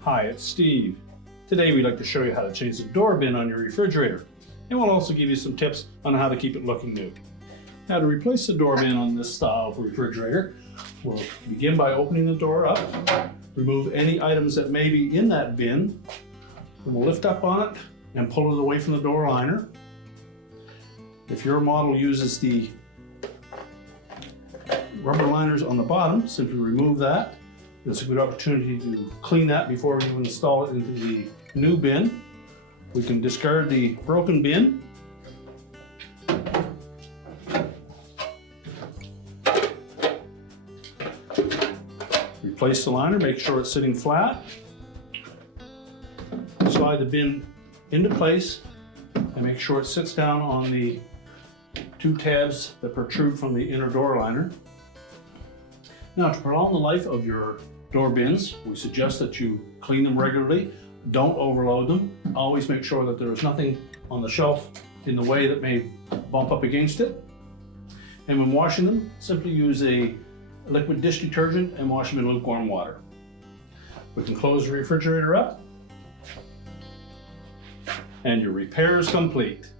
Hi, it's Steve. Today we'd like to show you how to change the door bin on your refrigerator, and we'll also give you some tips on how to keep it looking new. Now, to replace the door bin on this style of refrigerator, we'll begin by opening the door up, remove any items that may be in that bin, and we'll lift up on it and pull it away from the door liner. If your model uses the rubber liners on the bottom, simply remove that. It's a good opportunity to clean that before you install it into the new bin. We can discard the broken bin. Replace the liner, make sure it's sitting flat. Slide the bin into place and make sure it sits down on the two tabs that protrude from the inner door liner. Now, to prolong the life of your door bins, we suggest that you clean them regularly. Don't overload them. Always make sure that there is nothing on the shelf in the way that may bump up against it. And when washing them, simply use a liquid dish detergent and wash them in lukewarm water. We can close the refrigerator up, and your repair is complete.